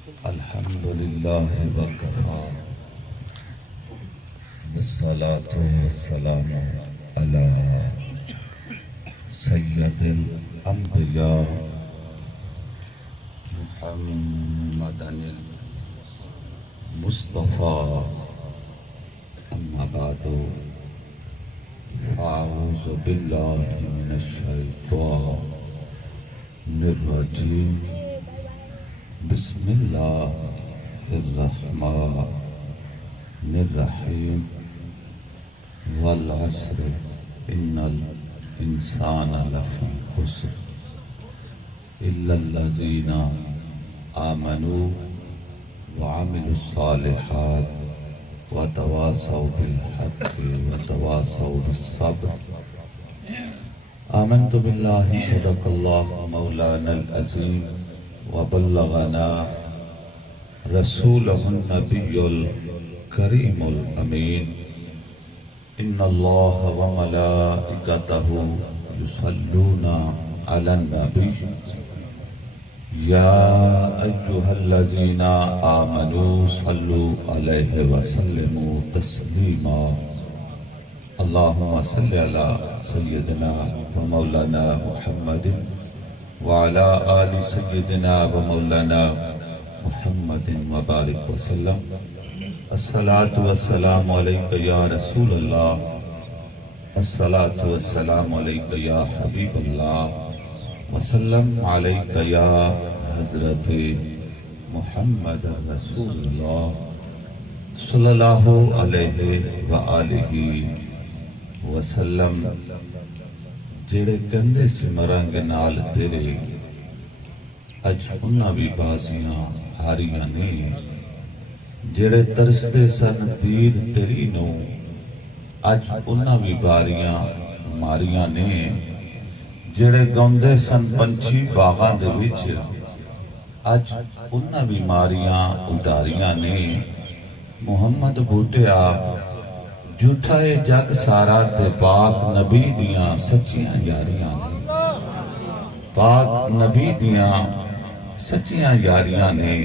الحمد لله وكفى والصلاة والسلام على سيد الأنبياء محمد المصطفى أما بعد فأعوذ بالله من الشيطان الرجيم بسم الله الرحمن الرحيم والعصر إن الإنسان لفي خسر إلا الذين آمنوا وعملوا الصالحات وتواصوا بالحق وتواصوا بالصبر آمنت بالله صدق الله مولانا العظيم وبلغنا رسوله النبي الكريم الأمين إن الله وملائكته يصلون على النبي يا أيها الذين آمنوا صلوا عليه وسلموا تسليما اللهم صل على سيدنا ومولانا محمد وعلى آل سيدنا ومولانا محمد وبارك وسلم الصلاة والسلام عليك يا رسول الله الصلاة والسلام عليك يا حبيب الله وسلم عليك يا حضرت محمد رسول الله صلی اللہ علیہ وآلہ وسلم جڑے کندے سے مرنگ نال تیرے اج انہاں بھی بازیاں ہاریاں نے جڑے ترستے سن دید تیری نو اج انہاں بھی باریاں ماریاں نے جڑے گوندے سن پنچھی باغاں دے وچ اج انہاں بھی ماریاں اڈاریاں نے محمد بوٹیا جھوٹا اے جگ سارا تے پاک نبی دیاں سچیاں یاریاں نے پاک نبی دیاں سچیاں یاریاں نے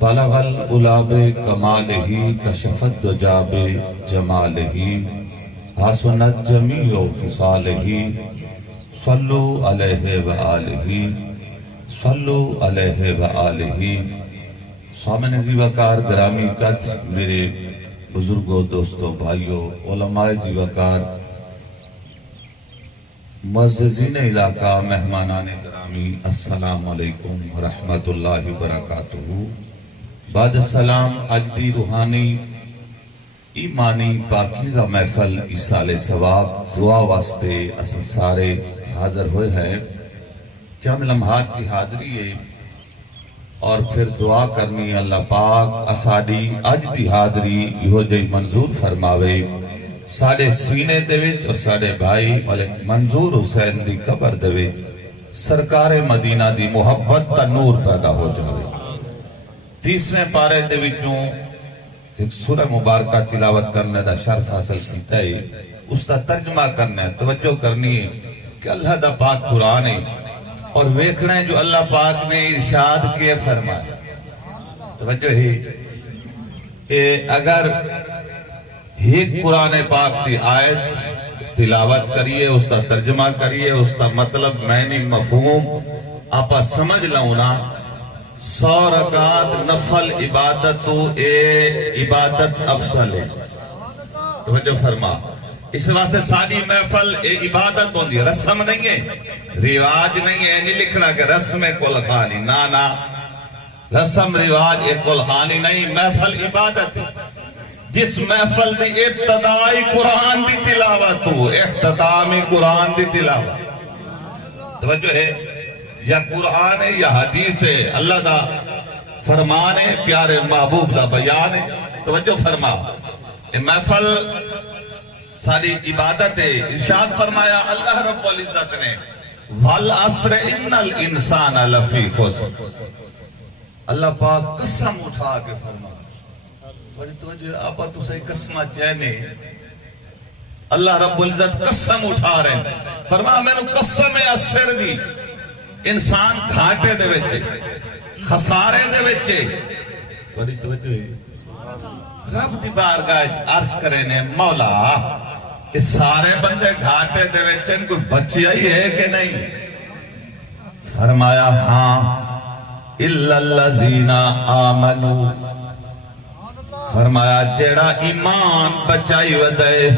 بلغ العلا کمالہ کشفت دجاب جمالہ حسنت جمیع خصالہ صلو علیہ وآلہ صلو علیہ وآلہ سامنے زیوکار گرامی قدر میرے بزرگوں دوستوں بھائیوں علماء زیوکار معززین علاقہ مہمانان گرامی السلام علیکم ورحمت اللہ وبرکاتہ بعد السلام اج دی روحانی ایمانی پاکیزہ محفل ایصال ثواب دعا واسطے اساں سارے حاضر ہوئے ہیں چند لمحات کی حاضری ہے اور پھر دعا کرنی اللہ پاک اساڈی اج دی حاضری یہ جی منظور فرماوے ساڑے سینے دے وچ اور ساڑے بھائی ملک منظور حسین دی قبر دے وچ سرکار مدینہ دی محبت تا نور پیدا ہو جاوے 30ویں پارے دے وچوں ایک سورہ مبارکہ تلاوت کرنے دا شرف حاصل کیتا ہے اس دا ترجمہ کرنا ہے توجہ کرنی ہے کہ اللہ دا پاک قرآن ہے اور ویکھنا ہے جو اللہ پاک نے ارشاد کیے فرمایا توجہ ہے اگر ایک قرآن پاک کی آیت تلاوت کریے اس کا ترجمہ کریے اس کا مطلب معنی مفہوم آپا سمجھ لونا 100 رکعت نفل عبادت تو اے عبادت افضل ہے توجہ فرما اس واسطے ساری محفل اے عبادت ہوندی ہے رسم نہیں ہے رواج نہیں ہے نہیں لکھنا کہ رسم کل خانی نا رسم رواج کل خانی نہیں محفل عبادت ہے جس محفل دی ابتدائی قرآن دی تلاوت ہو اختتامی قرآن دی تلاوت توجہ ہے یا قرآن ہے یا حدیث ہے اللہ دا فرمان ہے پیارے محبوب دا بیان ہے توجہ فرما محفل ساری عبادت ہے ارشاد فرمایا اللہ رب العزت نے وَالْعَصْرِ إِنَّ الْإِنسَانَ لَفِي خُسْرٍ اللہ پاک قسم اٹھا کے فرما بڑی توجہ آپا تو صحیح قسمہ چہنے اللہ رب العزت قسم اٹھا رہے ہیں فرما میں نے قسم اثر دی انسان گھاٹے دے ویچے خسارے دے وچے تھوڑی توجہ ہے رب دی بارگاہ عرض کرے نے مولا اس سارے بندے گھاٹے دے وچن کوئی بچیا ہی ہے کہ نہیں؟ فرمایا ہاں الا الذین آمنوا فرمایا جیڑا ایمان بچائی ودے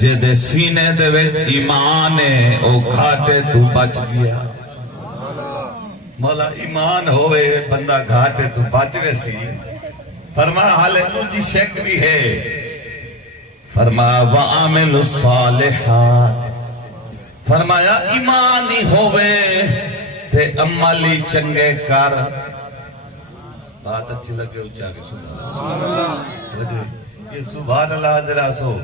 جے دے سینے دے وچ ایمان ہے او گھاٹے تو بچ گیا مولا ایمان ہوئے بندہ گھاٹے تو بچ گئے سی فرمایا حالے مجھے شک بھی ہے فرمایا وَعَمِلُ الصَّالِحَاتِ فرمایا ایمانی ہوئے تے عملی چنگے کر بات اچھی لگے اچھا کے سبحان اللہ یہ سبحان اللہ جرا سو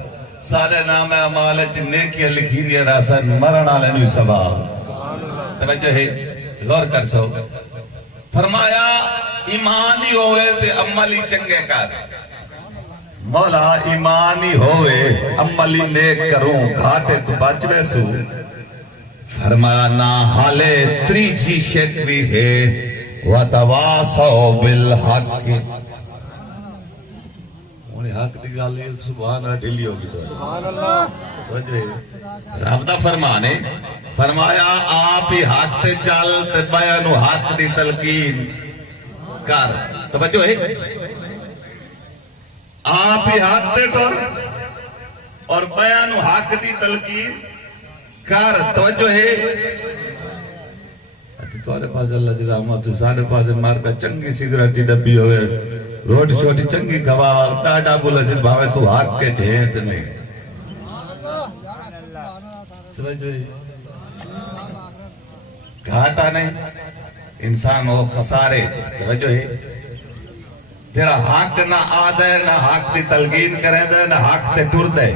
سارے نام اعمال نیکی لکھی دیا راسن مرن آلے نوی سباب توجہ ہے غور کر سو فرمایا ایمانی ہوئے تے عملی چنگے کر مولا ایمانی ہوئے عملی نیک کروں گھاٹے تو بچ ویسو فرمایا نا حالے تریجی شک بھی ہے وَتَوَاسَوْا بِالْحَقِّ انہیں حق دی گالے سبحان اللہ ڈیلی ہوگی تو سبحان اللہ رب دا فرمانے فرمایا آپ ہی حق تے چل تے بیانو حق دی تلقین کر توجہ ہے آپ ہی حق تے ٹور اور بیانو حق دی تلقین کر توجہ ہے تمہارے پاس اللہ دی رحمت سارے پاس مار کا چنگی سگریٹ دی ڈبی ہوئے روٹی چھوٹی چنگی کھوا ڈاڈا بولا جس بھاوے تو حق کے چھیت نہیں سمجھو گھاٹا نہیں انسان ہو خسارے توجہ ہے تیرا حق نہ آدھے نہ حق دی تلقین کریں دے نہ حق تے ٹر دے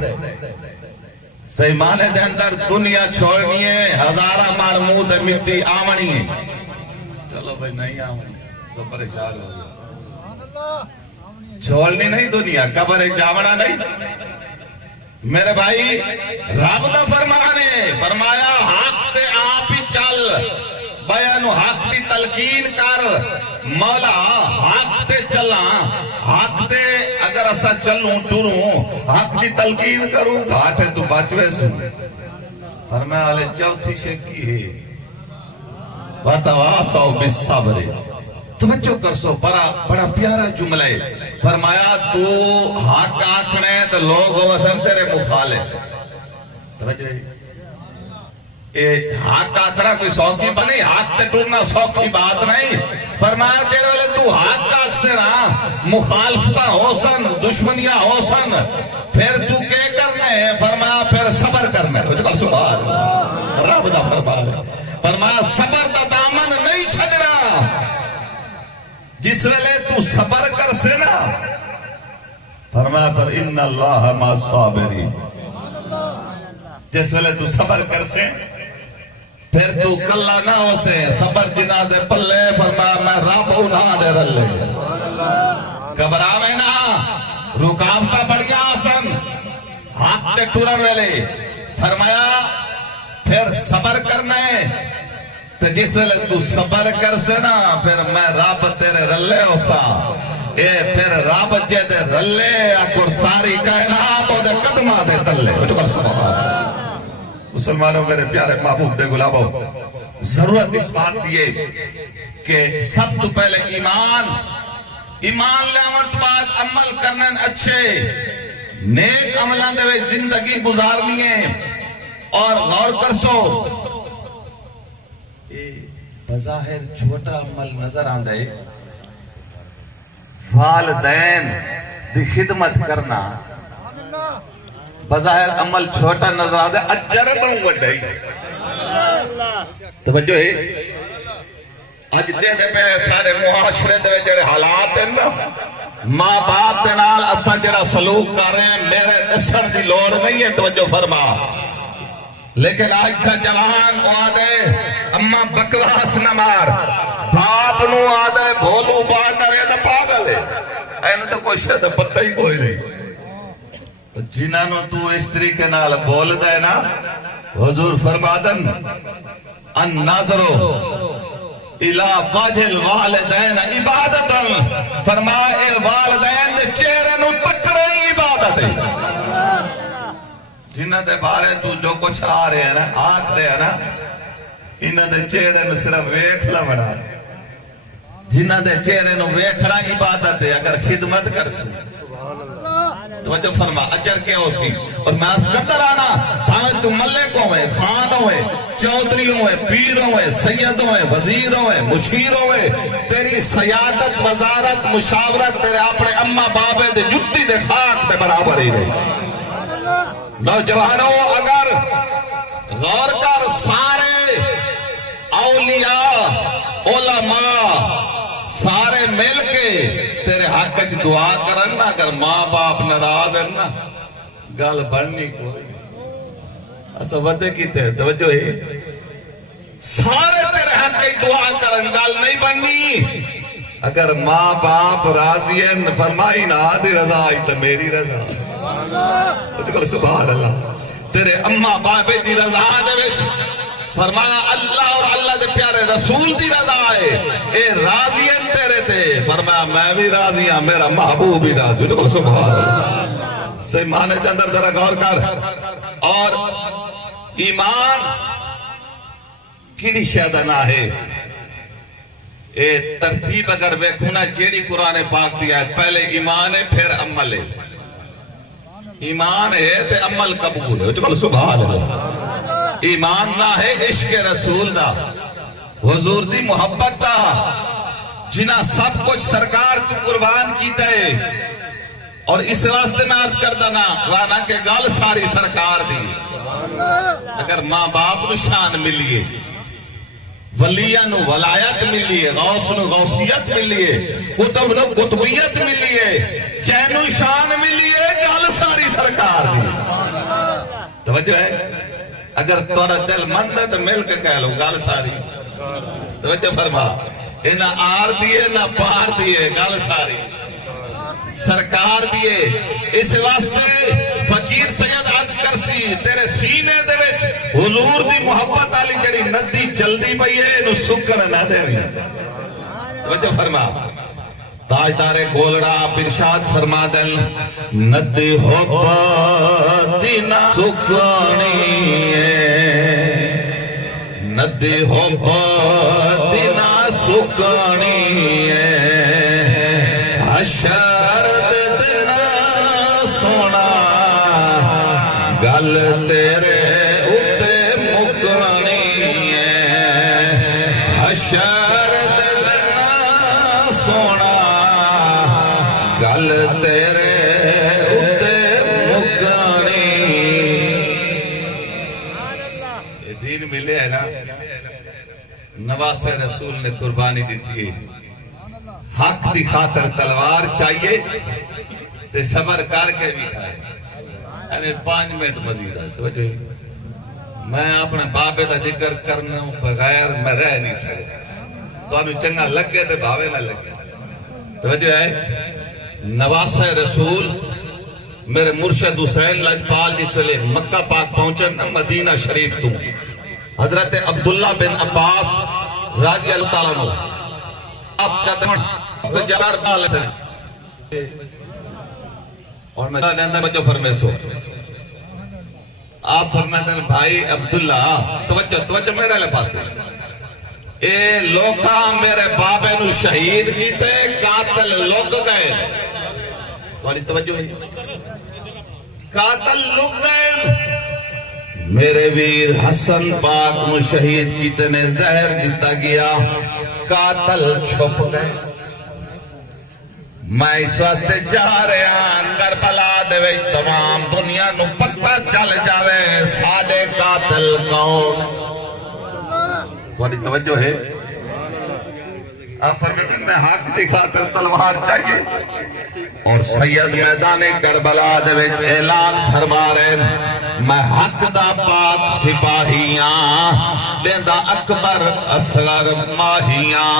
صحیح مانے دے اندر دنیا چھوڑنی ہے ہزارہ مار منہ دے مٹی آمنی ہے چلو بھائی نہیں آمنی تو پریشان ہو گیا چھوڑنی نہیں دنیا قبر جاونا نہیں میرے بھائی رب دا فرمانے فرمایا حق تے آپ ہی چل بیانو حق دی تلقین کر مولا حق تے چلا حق تے اگر اسا چلوں ٹروں حق دی تلقین کروں گھاٹے تو بچوے سوں فرمایا علیہ چوتھی شکی ہے وَتَوَاسَوْا بِالصَّبْرِ توجہ کر سو بڑا پیارا جملہ ہے فرمایا تو حق آکھنے تو لوگ وسن تیرے مخالف توجہ ہے حق آکھنا کوئی سوکی بنی حق تے ٹورنا سوکی بات نہیں فرمایا تیرے والے تو حق آکھ سے نا مخالفتہ ہو سن دشمنیاں ہو سن پھر تو کیا کرنے ہیں فرمایا پھر صبر کرنے سبحان رب دا فرمایا صبر دا دامن نہیں چھڑنا جس ویلے تو صبر کر سے نا فرمایا پر ان اللہ ما صابری جس ویلے تو صبر کر سے پھر تو کلا نہ ہو سے صبر جنا دے پلے فرمایا میں رب انہاں دے رلے گھبرا میں نا رکاوٹا بڑھیا آسن حق تے ٹورن ویلے فرمایا پھر صبر کرنا ہے تو جس ویلے تو صبر کر سے نا پھر میں رب تیرے رلے ہو سا اے پھر رب جے دے رلے اکر ساری کائنات ہو دے قدمہ دے تلے مسلمانوں میرے پیارے محبوب دے گلابوں ضرورت اس بات یہ کہ سب تو پہلے ایمان لے عمل بعد عمل کرنے اچھے نیک عملان دے وے زندگی گزارنی ہے اور غور کر سو بظاہر چھوٹا عمل نظر آن دے والدین دی خدمت کرنا بظاہر عمل چھوٹا نظر آن دے اجر بہوں گڑھے توجہ ہے آج دے پہ سارے معاشرے دے جڑے حالات ہیں نا ماں باپ دے نال اساں جڑا سلوک کر رہے ہیں میرے دسن دی لوڑ نہیں ہے توجہ فرما لیکن آج تھا جوان آدھے اممہ بکواس نہ مار باپ نو آدھے بھولو بات رہے تو پاگل ہے اینو تو کوئی شاید پتہ ہی کوئی نہیں جنہوں تو اس طریقے نال بول دے نا حضور فرمادن ان ناظرو الہ وجہ الوالدین عبادت، فرمایا اے والدین دے چہرے نو تکڑے عبادت ہے۔ جنہ دے بارے تو جو کچھ آ رہے ہیں نا، آکھ رہے ہیں نا، انہ دے چہرے نو صرف ویکھ لوڑا، جنہ دے چہرے نو ویکھنا عبادت ہے، اگر خدمت کر سو توجہ فرما اجر کے ہو سی۔ اور میں عرض کرتا رہنا، بھاوے تو ملک ہوئے، خان ہوئے، چودھری ہوئے، پیر ہوئے، سید ہوئے، وزیر ہوئے، مشیر ہوئے، تیری سیادت، وزارت، مشاورت تیرے اپنے اماں بابے دے جتی دے خاک دے برابر ہی رہی۔ نوجوانوں اگر غور کر، سارے اولیاء علماء سارے مل کے تیرے حق وچ دعا کرن نا، اگر ماں باپ ناراض ہیں نا، گل بننی کوئی ایسا ودے کی تے توجہ ہے، سارے تیرے حق وچ دعا کرن گل نہیں بننی، اگر ماں باپ راضی ہیں فرمائی نا دی رضا آئی تو میری رضا، سبحان اللہ، تیرے اماں باپے دی رضا دے وچ فرمایا اللہ اور اللہ دے پیارے رسول دی رضا ہے، اے راضی ہیں تیرے تے، فرمایا میں بھی راضی ہاں، میرا محبوب بھی راضی ہے، سبحان اللہ۔ سے مانے کے اندر ذرا غور کر، اور ایمان کیڑی شہدہ نہ ہے، اے ترتیب اگر ویکھونا جیڑی قرآن پاک دی آیت، پہلے ایمان ہے پھر عمل ہے، ایمان ہے تے عمل قبول ہے، سبحان اللہ۔ ایمان نہ ہے عشق رسول دا، حضور دی محبت دا، جنہ سب کچھ سرکار تو قربان کیتا ہے، اور اس راستے میں عرض کردہ نا رانا کے گل ساری سرکار دی، اگر ماں باپ نو شان ملیے، ولیہ نو ولایت ملیے، غوث نو غوثیت ملیے، قطب نو قطبیت ملیے، چینو شان ملیے، گل ساری سرکار دی، توجہ ہے؟ اگر تورا دل مند ہے تو مل کے کہہ لو گل ساری، توجہ فرما، نہ آر دیئے نہ پار دیئے، گل ساری سرکار دیئے۔ اس واسطے فقیر سید عرض کرسی، تیرے سینے دے وچ حضور دی محبت آلی جڑی ندی چلدی پئی ہے، نو سکر نہ دے بھی، توجہ فرما۔ تاجدار گولڑا آپ ارشاد فرما دل، ندی حبتی نہ سکھانی ہے، ندی حبتی نہ سکھانی ہے، حشر دن سونا گل تیرے اتے مکرانی ہے، حشر دن سونا گل تیرے اتے مکرانی۔ یہ دین ملے ہے نا، نواز رسول نے قربانی دیتی ہے، حق دی خاطر تلوار چاہیے تے صبر کر کے بھی کھائے، ہمیں 5 منٹ مزید ہے، توجہ میں اپنے بابے دا ذکر کرنے بغیر میں رہ نہیں سکتا، تو ہمیں چنگا لگے تے بھاوے نہ لگے، توجہ ہے؟ نواز رسول میرے مرشد حسین لجپال جس ویلے مکہ پاک پہنچن مدینہ شریف تو حضرت عبداللہ بن عباس رضی اللہ تعالیٰ عنہ آپ کا دمن جلار بال سے، اور میں اندر بچو فرمے سو آپ فرمائے دن بھائی عبداللہ، توجہ میرے لئے پاس ہے، اے لوکا میرے بابے نو شہید کیتے، قاتل لوگ گئے، تمہاری توجہ ہے، قاتل لوگ گئے، میرے ویر حسن پاک نو شہید کیتے نے زہر دیتا گیا، قاتل چھپ گئے، میں اس واسطے جا رہے ہیں کربلا دے وچ تمام دنیا نو پتہ چل جاوے ساڈے قاتل کون، تمہاری توجہ ہے؟ آپ فرماتے ہیں میں حق دی خاطر تلوار چاہیے، اور سید میدان کربلا دے وچ اعلان فرما رہے میں حق دا پاک سپاہیاں دیندا اکبر اصغر ماہیاں،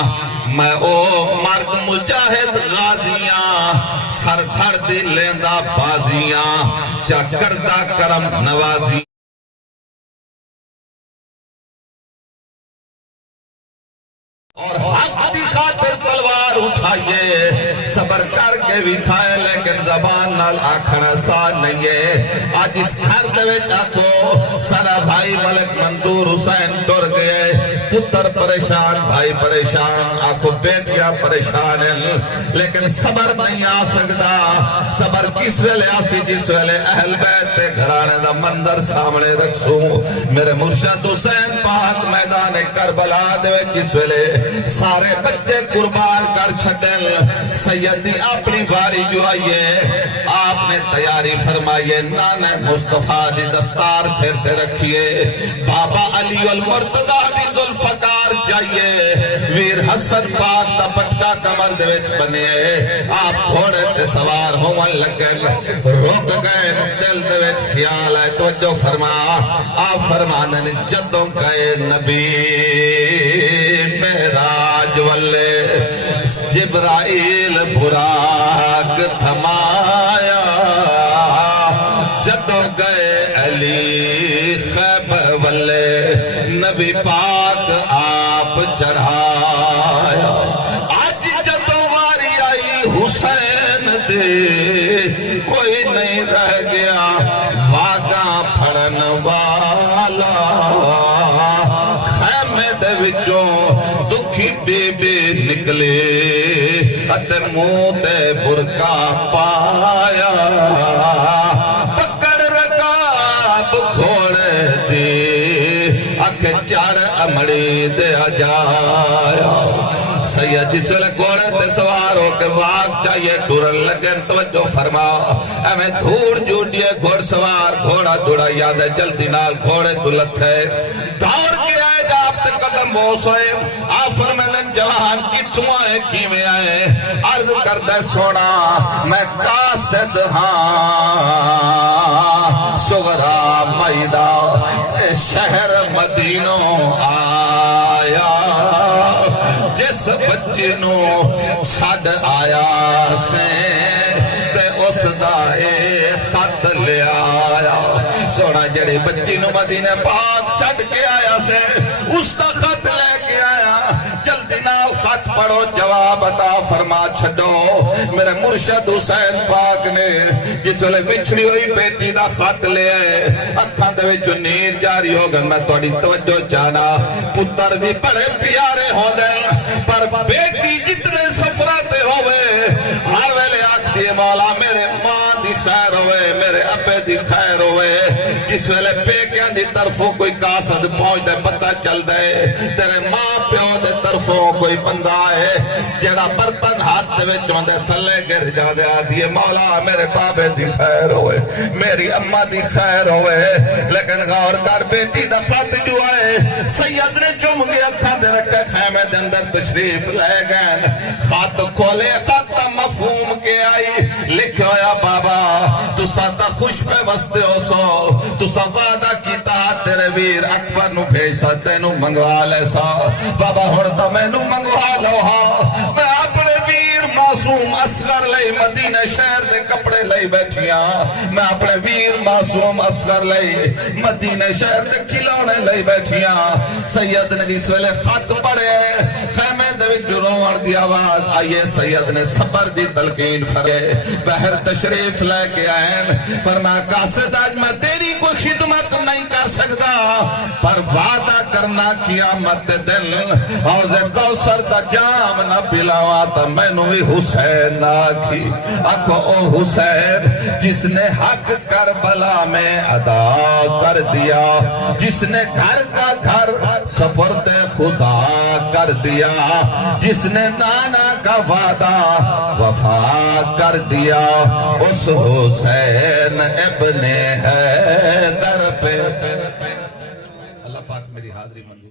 میں او مرد مجاہد غازیاں سر دھڑ دی لیندا بازیاں چا کردہ کرم نوازی۔ اور حق کی خاطر تلوار اٹھائیے صبر کر کے بھی کھائے لیکن زبان نال آکھنا آسان نہیں ہے آج اس گھر دے وچ آکھو سارا بھائی ملک منظور حسین ٹر گئے پتر پریشان بھائی پریشان آکھو بیٹیاں پریشان ہیں لیکن صبر نہیں آ سکتا صبر کس ویلے آسی جس ویلے اہل بیت تے گھرانے دا منظر سامنے رکھسوں میرے مرشد حسین پاک میدان کربلا دے وچ جس ویلے سارے بچے قربان کر چھٹن سیدی اپنی باری جو آئیے آپ نے تیاری فرمائیے نانا مصطفیٰ دی دستار سر تے رکھیے بابا علی المرتضی دی ذوالفقار جائیے ویر حسن پاک دا پٹکا کمر دے وچ بنے آپ گھوڑے تے سوار ہون لگن رک گئے دل دے وچ خیال ہے توجہ فرما آپ فرمانے جدوں گئے نبی میراج والے جبرائیل براق تھمایا جدوں گئے علی خیبر والے نبی پاک آپ چڑھایا آج جدوں واری آئی حسین دے کوئی نہیں رہ گیا واگاں پھڑن والا خیمے دے وچوں دکھی بی بی نکلے اتے منہ تے برکا پایا پکڑ رکاب گھوڑے دی اکھ چار امڑی دے جایا سید جس لے گھوڑے تے سوار ہو کے واگ چاہیے ٹورن لگن توجہ فرما ہمیں دھوڑ جوڑیے گھوڑ سوار گھوڑا دوڑا یاد ہے جلدی نال گھوڑے دلت ہے دوڑ کے آئے جا آپ تے قدم بوس ہوئے آپ فرمینن جوان کتوں آئے کی میں آئے عرض کردے سونا میں قاصد ہاں سغرا میدہ شہر مدینوں آیا جس بچی نو چھڑ آیا سے تے اس دائے خط لے آیا سونا جڑی بچی نو مدینہ پاک چھڑ کے آیا سے اس دا خط لے کے آیا جلدی نال خط پڑھو جواب عطا فرما چھڑو میرے مرشد حسین پاک نے جس ویلے بچھڑی ہوئی بیٹی دا خط لے آئے اکھاں دے وچ نیر جاری ہو گئے میں تھوڑی توجہ چاہنا پتر بھی بڑے پیارے ہو گئے پر بیٹی جتنے سفراتے ہوئے ہر ویلے آکھتی ہے مولا میرے ماں دی خیر ہوئے میرے ابے دی خیر ہوئے جس ویلے پیکیاں دی طرفوں کوئی قاصد پہنچ دے پتہ چل دے تیرے ماں پیوں دے طرفوں کوئی بندہ ہے جڑا برتن ہاتھ دے چون دے تھلے گر جا دے آدھیے مولا میرے بابے دی خیر ہوئے میری اماں دی خیر ہوئے لیکن غور کر بیٹی دا خط جو آئے سید نے چم گیا تھا دے رکھے خیمے دے اندر تشریف لے گئے خط کھولے خط مفہوم کے آئی لکھو یا بابا تو ساتھ خوش پہ وستے ہو سو تو وعدہ کیتا تیرے ویر اکبر نو بھیجا تینو منگوا لے سا بابا ہڑتا میں نو منگوا لو ہاں میں اپنے ویر معصوم اصغر لئی مدینہ شہر دے کپڑے لئی بیٹھیاں میں اپنے ویر معصوم اصغر لئی مدینہ شہر دے کھلونے لئی بیٹھیاں سید نے اس ویلے خط پڑھے خیمے دے وچ روڑ دی آواز آئیے سید نے صبر دی تلقین فرمائے بہر تشریف لے کے آئیں فرمایا قاصد آج میں تیری کوئی خدمت نہیں کر سکتا پر وعدہ کرنا قیامت دن حوض کوثر دا جام نہ پلاوا تو میں نو بھی حسین آکھی اکھو او حسین جس نے حق کربلا میں ادا کر دیا جس نے گھر کا گھر سپرد خدا کر دیا جس نے نانا کا وعدہ وفا کر دیا اس حسین ابن حیدر پہ اللہ پاک میری حاضری منظور